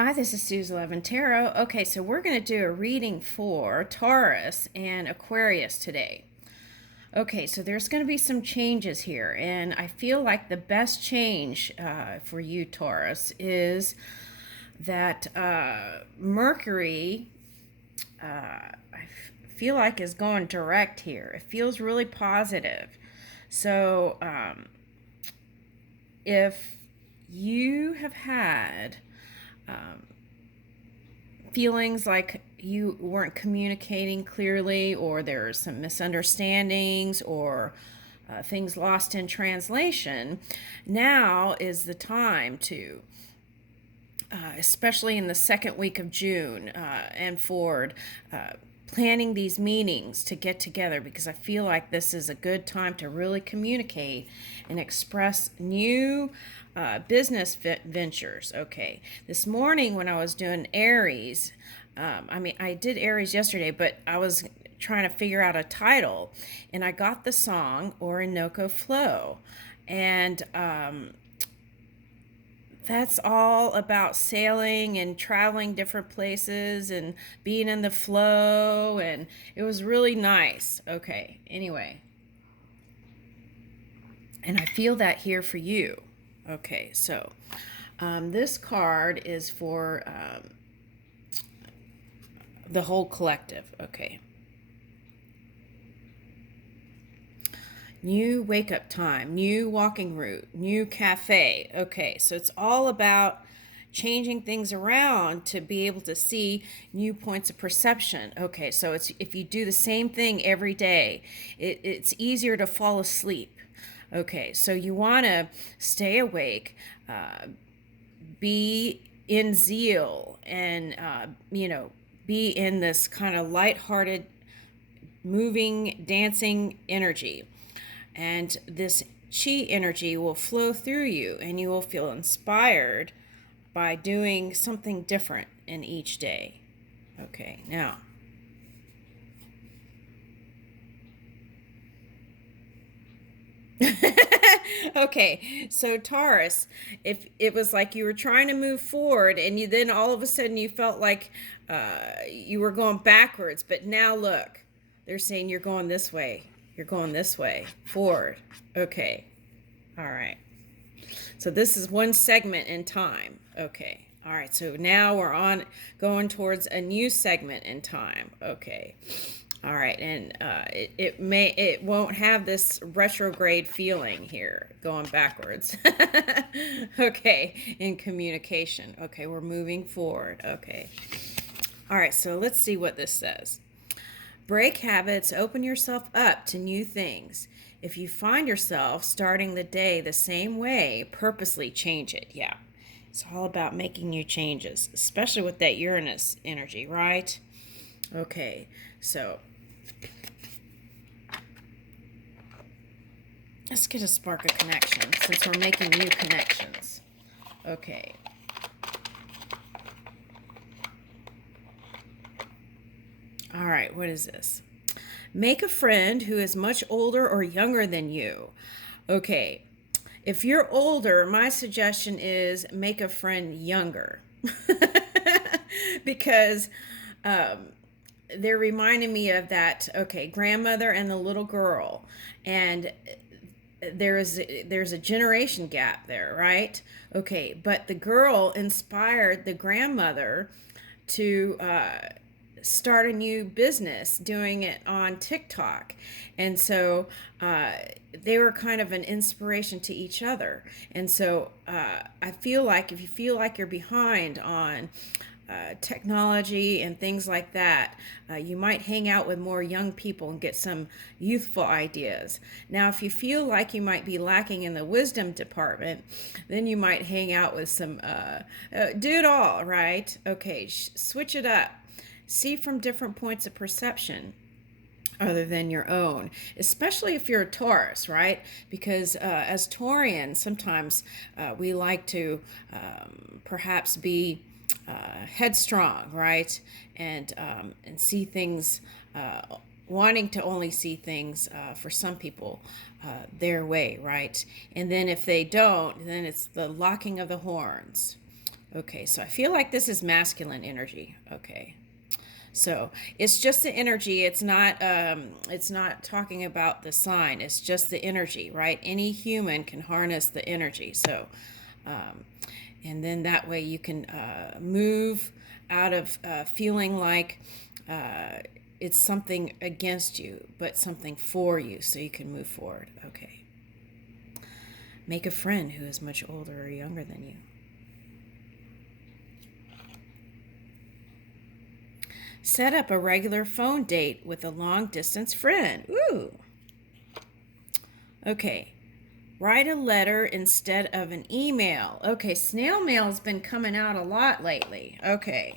Hi, this is Suze 11 Tarot. Okay, so we're going to do a reading for Taurus and Aquarius today. Okay, so there's going to be some changes here, and I feel like the best change for you, Taurus, is that Mercury, feel like is going direct here. It feels really positive. So if you have had feelings like you weren't communicating clearly, or there's some misunderstandings, or things lost in translation, now is the time to, especially in the second week of June and forward, planning these meetings to get together, because I feel like this is a good time to really communicate and express new business ventures. Okay, this morning when I was doing Aries, I did Aries yesterday, but I was trying to figure out a title, and I got the song Orinoco Flow, and that's all about sailing and traveling different places and being in the flow, and it was really nice. Okay, anyway, and I feel that here for you. Okay, so this card is for the whole collective. Okay. New wake up time, new walking route, new cafe. Okay, so it's all about changing things around to be able to see new points of perception. Okay, so it's if you do the same thing every day, it's easier to fall asleep. Okay, so you want to stay awake, be in zeal, and be in this kind of lighthearted, moving, dancing energy. And this chi energy will flow through you, and you will feel inspired by doing something different in each day. Okay, now. Okay, so Taurus, if it was like you were trying to move forward, and you then all of a sudden you felt like you were going backwards, but now look, they're saying you're going this way. You're going this way, forward. Okay, all right. So this is one segment in time. Okay, all right. So now we're on going towards a new segment in time. Okay. All right, and it won't have this retrograde feeling here, going backwards. Okay, in communication. Okay, we're moving forward. Okay. All right, so let's see what this says. Break habits, open yourself up to new things. If you find yourself starting the day the same way, purposely change it. Yeah, it's all about making new changes, especially with that Uranus energy, right? Okay, so let's get a spark of connection since we're making new connections. Okay. All right, what is this? Make a friend who is much older or younger than you. Okay, if you're older, my suggestion is make a friend younger. Because they're reminding me of that, okay, grandmother and the little girl. And there's a generation gap there, right? Okay, but the girl inspired the grandmother to start a new business doing it on TikTok. And so they were kind of an inspiration to each other. And so I feel like if you feel like you're behind on technology and things like that, you might hang out with more young people and get some youthful ideas. Now, if you feel like you might be lacking in the wisdom department, then you might hang out with some do it all, right? Okay, switch it up. See from different points of perception other than your own, especially if you're a Taurus, right? Because as Taurians, sometimes we like to perhaps be headstrong, right? And see things, wanting to only see things for some people their way, right? And then if they don't, then it's the locking of the horns. Okay, so I feel like this is masculine energy. Okay. So it's just the energy. It's not talking about the sign. It's just the energy, right? Any human can harness the energy. So, um, and then that way you can move out of feeling like uh, it's something against you, but something for you, so you can move forward. Okay. Make a friend who is much older or younger than you. Set up a regular phone date with a long distance friend. Ooh. Okay. Write a letter instead of an email. Okay, snail mail's been coming out a lot lately. Okay.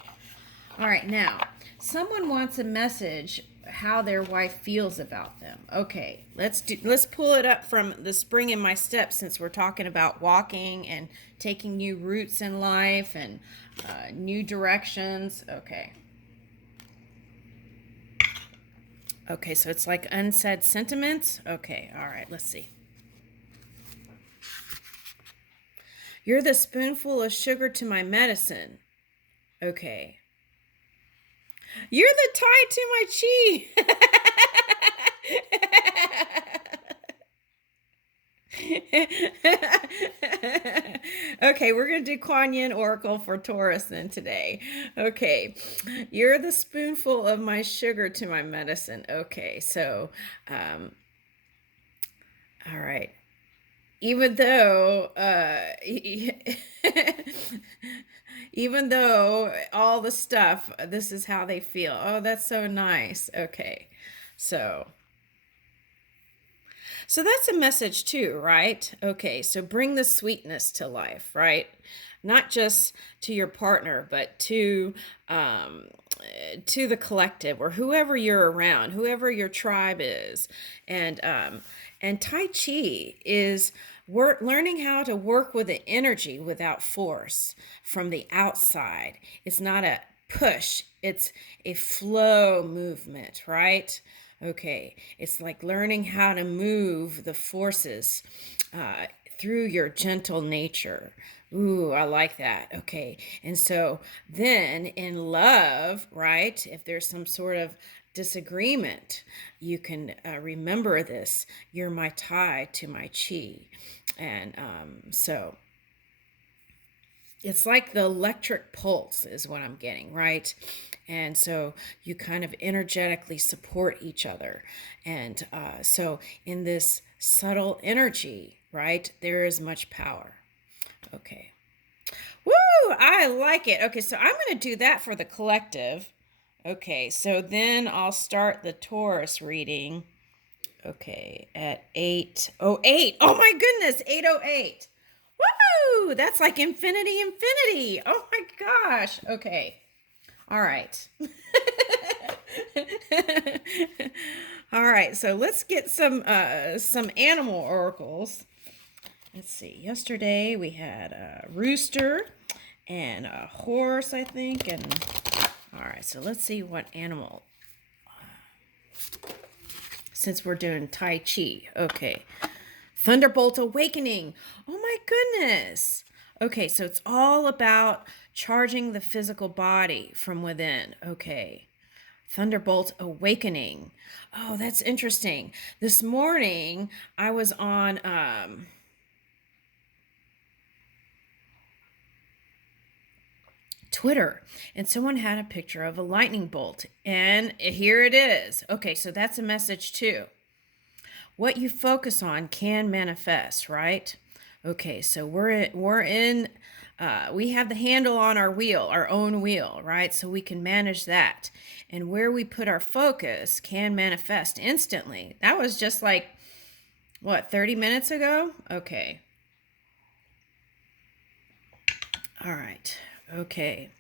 All right, now, someone wants a message how their wife feels about them. Okay, let's pull it up from the spring in my step, since we're talking about walking and taking new routes in life and new directions. Okay. Okay, so it's like unsaid sentiments. Okay, all right, let's see. You're the spoonful of sugar to my medicine. Okay. You're the tie to my chi. Okay, we're going to do Kuan Yin Oracle for Taurus then today. Okay. You're the spoonful of my sugar to my medicine. Okay, so, all right. Even though even though all the stuff, this is how they feel. Oh, that's so nice. Okay. So that's a message too, right? Okay, so bring the sweetness to life, right? Not just to your partner, but um, to the collective, or whoever you're around, whoever your tribe is. And Tai Chi is learning how to work with the energy without force from the outside. It's not a push, it's a flow movement, right? Okay, it's like learning how to move the forces through your gentle nature. Ooh, I like that. Okay, and so then in love, right, if there's some sort of disagreement, you can remember this. You're my tie to my chi. And so it's like the electric pulse is what I'm getting, right? And so you kind of energetically support each other. And so in this subtle energy, right, there is much power. Okay. Woo! I like it. Okay, so I'm going to do that for the collective. Okay, so then I'll start the Taurus reading. Okay, at 8:08. Oh my goodness, 8:08. Woo! That's like infinity. Oh my gosh. Okay. All right. All right, so let's get some animal oracles. Let's see. Yesterday we had a rooster and a horse, I think, and all right, so let's see what animal, since we're doing Tai Chi. Okay. Thunderbolt Awakening. Oh my goodness. Okay, so it's all about charging the physical body from within. Okay. Thunderbolt Awakening. Oh, that's interesting. This morning I was on Twitter, and someone had a picture of a lightning bolt, and here it is. Okay, so that's a message too. What you focus on can manifest, right? Okay, so we have the handle on our wheel, our own wheel, right? So we can manage that. And where we put our focus can manifest instantly. That was just like, what, 30 minutes ago? Okay. All right. Okay.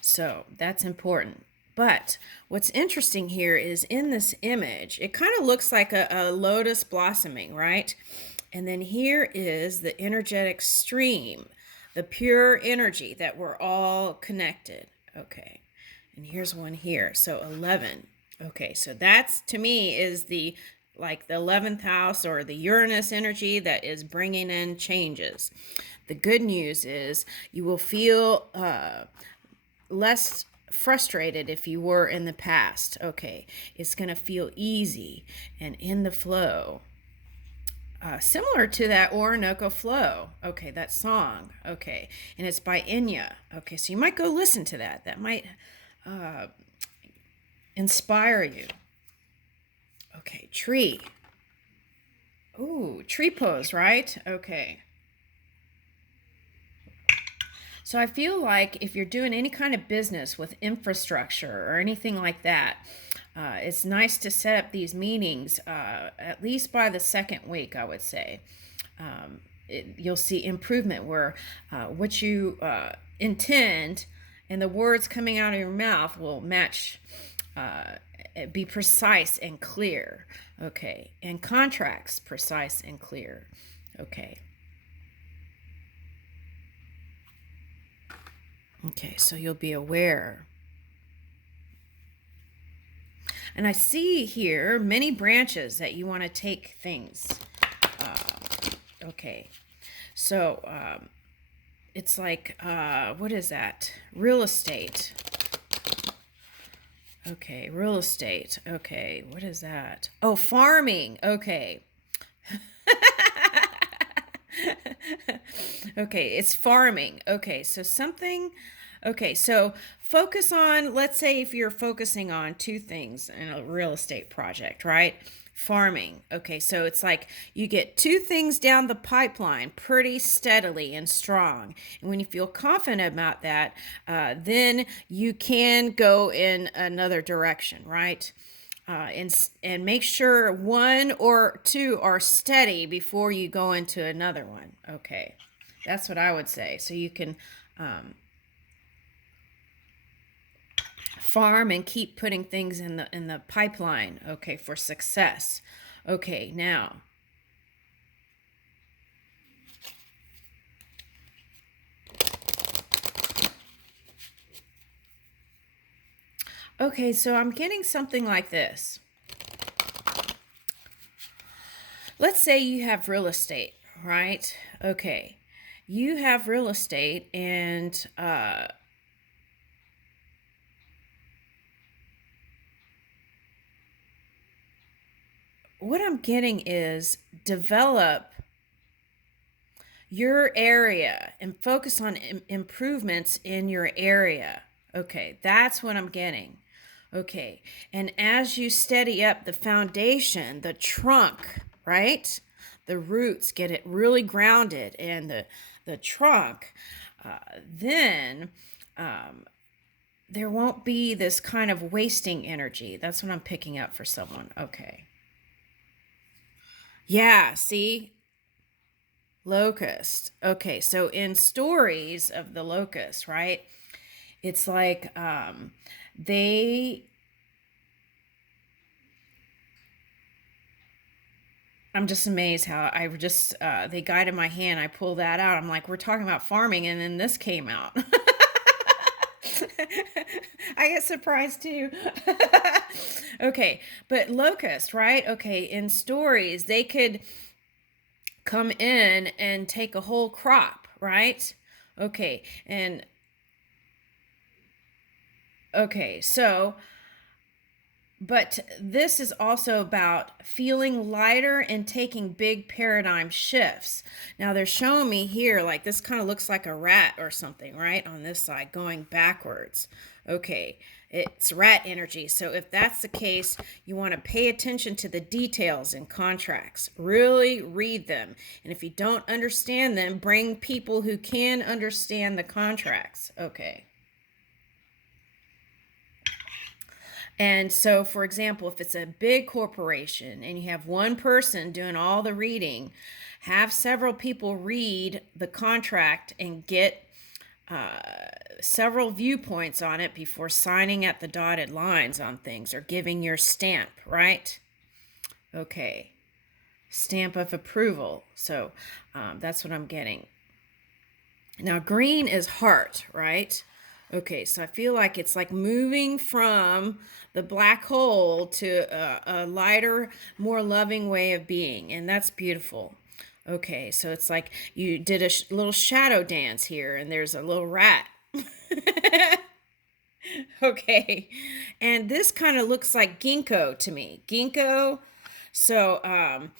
So that's important. But what's interesting here is in this image, it kind of looks like a lotus blossoming, right? And then here is the energetic stream, the pure energy that we're all connected. Okay. And here's one here. So 11. Okay. So that's, to me, is the 11th house, or the Uranus energy that is bringing in changes. The good news is you will feel less frustrated if you were in the past. Okay, it's going to feel easy and in the flow. Similar to that Orinoco Flow. Okay, that song. Okay, and it's by Enya. Okay, so you might go listen to that. That might inspire you. Okay, tree. Ooh, tree pose, right? Okay. So I feel like if you're doing any kind of business with infrastructure or anything like that, it's nice to set up these meetings at least by the second week, I would say. You'll see improvement where what you intend and the words coming out of your mouth will match, be precise and clear. Okay, and contracts precise and clear. Okay. Okay, so you'll be aware. And I see here many branches that you want to take things. Okay, so it's like, what is that? Real estate. Okay, real estate. Okay, what is that? Oh, farming. Okay. Okay, it's farming. Okay, so something. Okay, so focus on, let's say if you're focusing on two things in a real estate project, right? Farming. Okay, so it's like you get two things down the pipeline pretty steadily and strong. And when you feel confident about that, then you can go in another direction, right? And make sure one or two are steady before you go into another one. Okay, that's what I would say. So you can farm and keep putting things in the pipeline. Okay, for success. Okay, now. Okay, so I'm getting something like this. Let's say you have real estate, right? Okay, you have real estate and what I'm getting is develop your area and focus on improvements in your area. Okay, that's what I'm getting. Okay, and as you steady up the foundation, the trunk, right? The roots get it really grounded, and the trunk, then there won't be this kind of wasting energy. That's what I'm picking up for someone. Okay. Yeah, see? Locust. Okay, so in stories of the locust, right? It's like they I'm just amazed how I just they guided my hand. I pulled that out. I'm like, we're talking about farming, and then this came out. I get surprised too. Okay, but locust, right? Okay, in stories, they could come in and take a whole crop, right? Okay, and okay, so but this is also about feeling lighter and taking big paradigm shifts. Now they're showing me here, like this kind of looks like a rat or something, right? On this side, going backwards. Okay, it's rat energy. So if that's the case, you want to pay attention to the details in contracts. Really read them. And if you don't understand them, bring people who can understand the contracts. Okay. And so, for example, if it's a big corporation and you have one person doing all the reading, have several people read the contract and get several viewpoints on it before signing at the dotted lines on things or giving your stamp, right? Okay. Stamp of approval. So that's what I'm getting. Now, green is heart, right? Okay, so I feel like it's like moving from the black hole to a lighter, more loving way of being, and that's beautiful. Okay, so it's like you did a little shadow dance here, and there's a little rat. Okay, and this kind of looks like ginkgo to me. Ginkgo. So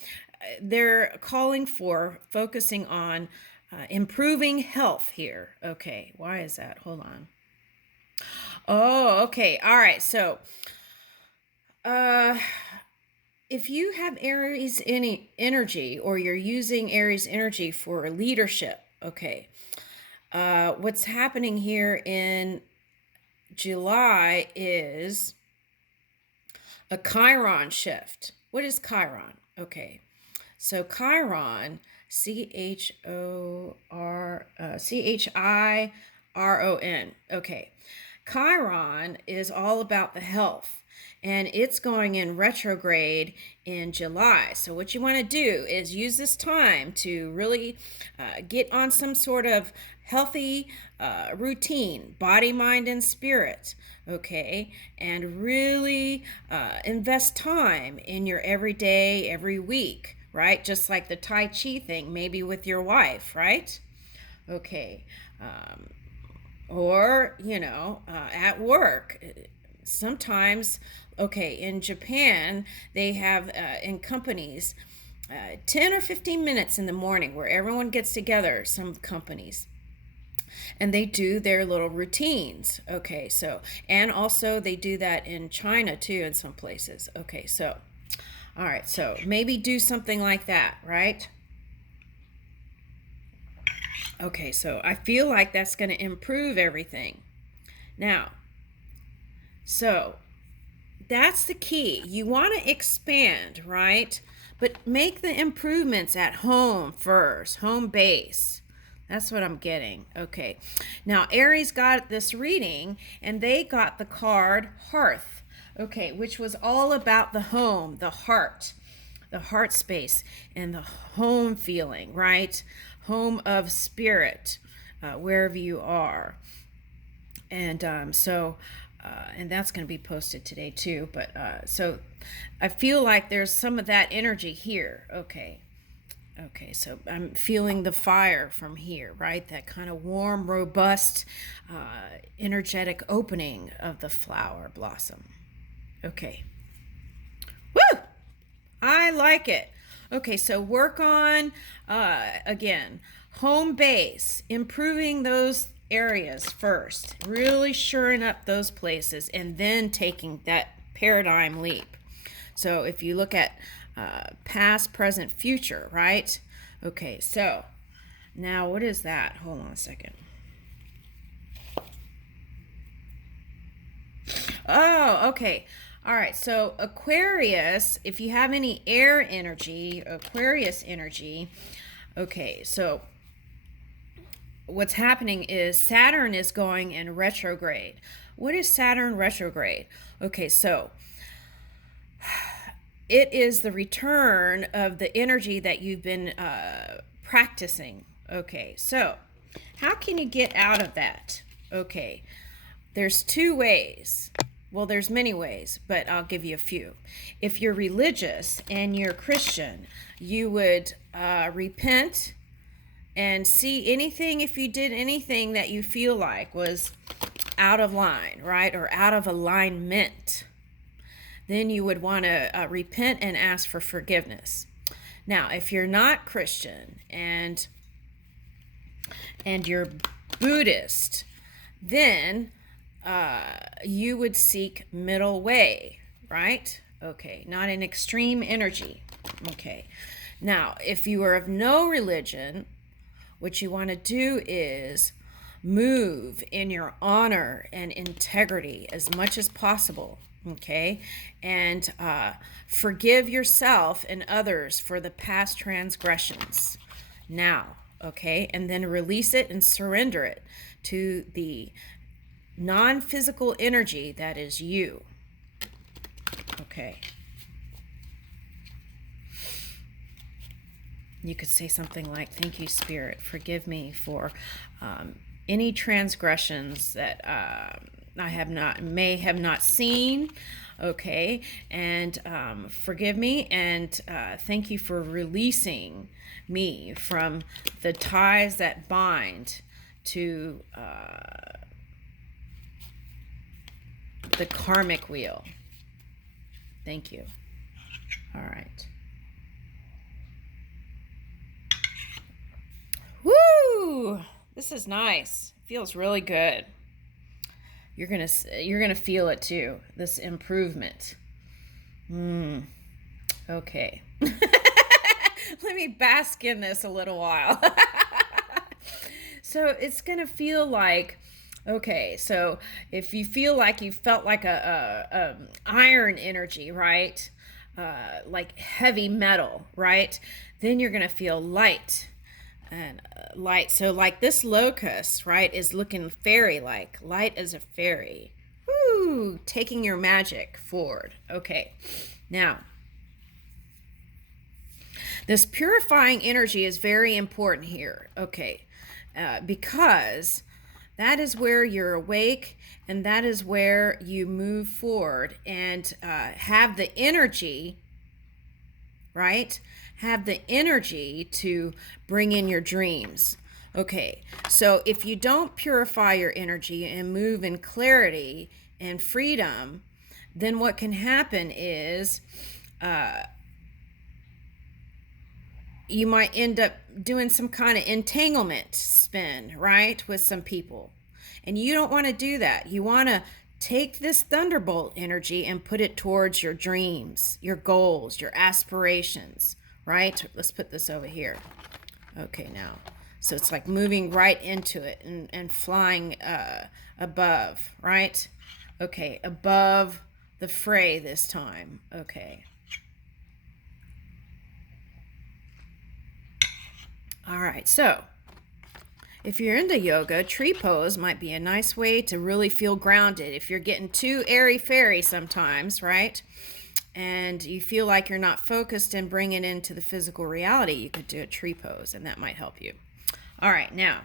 they're calling for focusing on improving health here. Okay, why is that? Hold on. Oh, okay. All right. So, uh, if you have Aries any energy, or you're using Aries energy for leadership, okay. What's happening here in July is a Chiron shift. What is Chiron? Okay. So Chiron, Chiron. Okay. Chiron is all about the health, and it's going in retrograde in July. So what you want to do is use this time to really get on some sort of healthy routine, body, mind, and spirit. Okay, and really invest time in your everyday, every week, right? Just like the Tai Chi thing, maybe with your wife, right? Okay. Or, at work. Sometimes, okay, in Japan, they have in companies 10 or 15 minutes in the morning where everyone gets together, some companies, and they do their little routines. Okay, so, and also they do that in China too, in some places. Okay, so, all right, so maybe do something like that, right? Okay, so I feel like that's going to improve everything. Now, so that's the key. You want to expand, right? But make the improvements at home first, home base. That's what I'm getting. Okay. Now, Aries got this reading, and they got the card Hearth, okay, which was all about the home, the heart space, and the home feeling, right? Home of spirit, wherever you are. And and that's going to be posted today too. But so I feel like there's some of that energy here. Okay. Okay, so I'm feeling the fire from here, right? That kind of warm, robust, energetic opening of the flower blossom. Okay. Woo! I like it. Okay, so work on, again, home base, improving those areas first, really shoring up those places, and then taking that paradigm leap. So if you look at past, present, future, right? Okay, so now what is that? Hold on a second. Oh, okay. All right, so Aquarius, if you have any air energy, Aquarius energy, okay, so what's happening is Saturn is going in retrograde. What is Saturn retrograde? Okay, so it is the return of the energy that you've been practicing. Okay, so how can you get out of that? Okay, there's two ways. Well, there's many ways, but I'll give you a few. If you're religious and you're Christian, you would repent and see anything, if you did anything that you feel like was out of line, right, or out of alignment, then you would want to repent and ask for forgiveness. Now, if you're not Christian and you're Buddhist, then you would seek middle way, right? Okay, not an extreme energy. Okay. Now, if you are of no religion, what you want to do is move in your honor and integrity as much as possible. Okay, and forgive yourself and others for the past transgressions now. Okay, and then release it and surrender it to the non-physical energy that is you. Okay. You could say something like, thank you, Spirit. Forgive me for any transgressions that may have not seen. Okay, and forgive me, and thank you for releasing me from the ties that bind to the karmic wheel. Thank you. All right. Woo! This is nice. Feels really good. You're gonna feel it too. This improvement. Okay. Let me bask in this a little while. So it's gonna feel like, okay, so if you feel like you felt like a iron energy, right? Like heavy metal, right? Then you're gonna feel light and light. So like this locust, right, is looking fairy-like, light as a fairy. Woo! Taking your magic forward. Okay, now this purifying energy is very important here. Okay, because that is where you're awake, and that is where you move forward and have the energy, right? Have the energy to bring in your dreams. Okay, so if you don't purify your energy and move in clarity and freedom, then what can happen is you might end up doing some kind of entanglement spin, right, with some people. And you don't want to do that. You want to take this thunderbolt energy and put it towards your dreams, your goals, your aspirations, right? Let's put this over here. Okay, now. So it's like moving right into it and flying above, right? Okay, above the fray this time. Okay. All right, so if you're into yoga, tree pose might be a nice way to really feel grounded. If you're getting too airy-fairy sometimes, right? And you feel like you're not focused and bring it into the physical reality, you could do a tree pose, and that might help you. All right, now,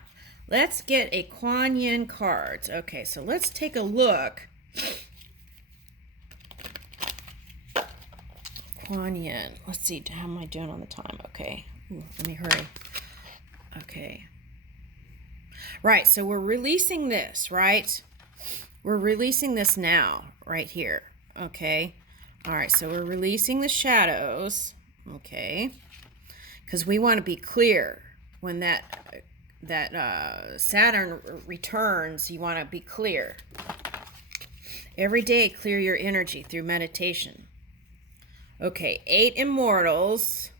let's get a Kuan Yin cards. Okay, so let's take a look. Kuan Yin. Let's see, how am I doing on the time? Okay, let me hurry. Okay. Right, so we're releasing this, right? We're releasing this now, right here, okay? All right, so we're releasing the shadows, okay? Because we want to be clear when that Saturn returns. You want to be clear. Every day, clear your energy through meditation. Okay, 8 immortals.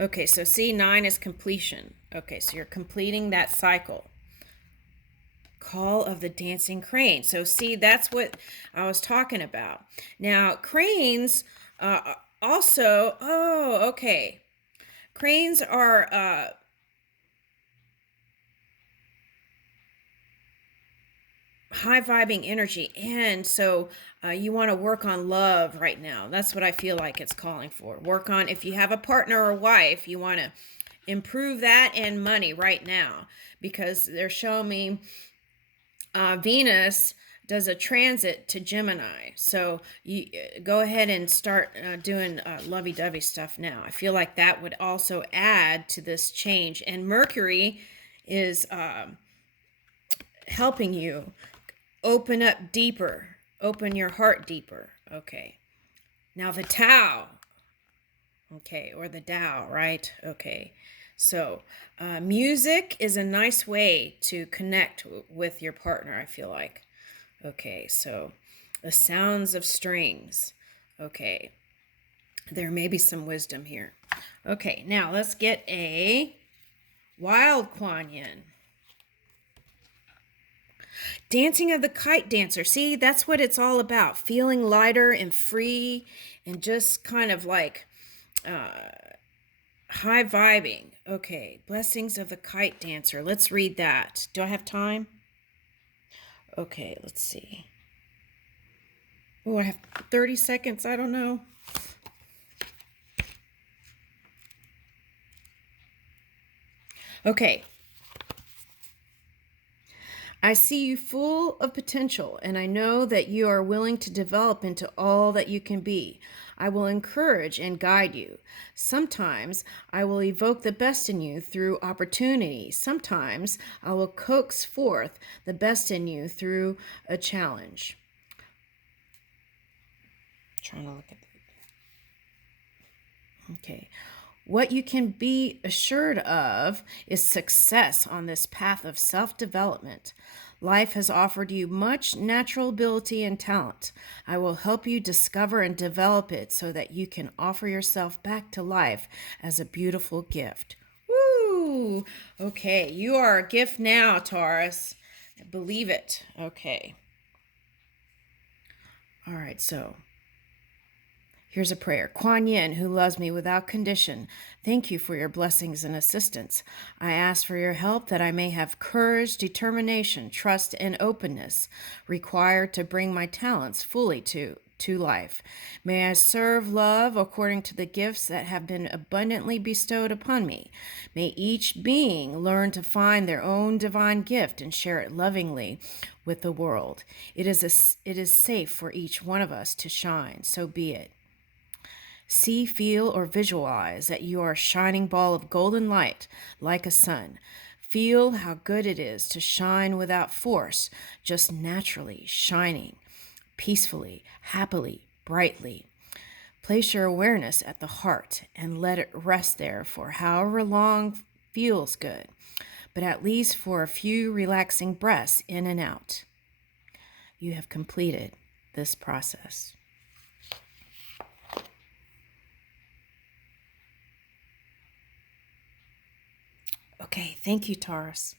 Okay, so C9 is completion. Okay, so you're completing that cycle. Call of the dancing crane. So see, that's what I was talking about. Now, cranes also, oh, okay. Cranes are high vibing energy, and so you want to work on love right now. That's what I feel like it's calling for. Work on, if you have a partner or wife, you want to improve that, and money right now, because they're showing me Venus does a transit to Gemini. So you go ahead and start doing lovey-dovey stuff now. I feel like that would also add to this change. And Mercury is helping you open up deeper, open your heart deeper. Okay. Now the Tao. Okay, or the Tao, right? Okay. So music is a nice way to connect with your partner, I feel like. Okay, so the sounds of strings. Okay, there may be some wisdom here. Okay, now let's get a wild Kuan Yin. Dancing of the kite dancer. See, that's what it's all about. Feeling lighter and free and just kind of like high vibing. Okay, blessings of the kite dancer. Let's read that. Do I have time? Okay, let's see. Oh, I have 30 seconds. I don't know. Okay. I see you full of potential, and I know that you are willing to develop into all that you can be. I will encourage and guide you. Sometimes I will evoke the best in you through opportunity. Sometimes I will coax forth the best in you through a challenge. Trying to look at that. Okay. What you can be assured of is success on this path of self development. Life has offered you much natural ability and talent. I will help you discover and develop it so that you can offer yourself back to life as a beautiful gift. Woo! Okay, you are a gift now, Taurus. Believe it. Okay. All right, so here's a prayer. Kuan Yin, who loves me without condition, thank you for your blessings and assistance. I ask for your help that I may have courage, determination, trust, and openness required to bring my talents fully to life. May I serve love according to the gifts that have been abundantly bestowed upon me. May each being learn to find their own divine gift and share it lovingly with the world. It is safe for each one of us to shine, so be it. See, feel, or visualize that you are a shining ball of golden light, like a sun. Feel how good it is to shine without force, just naturally shining, peacefully, happily, brightly. Place your awareness at the heart and let it rest there for however long feels good, but at least for a few relaxing breaths in and out. You have completed this process. Okay, thank you, Taurus.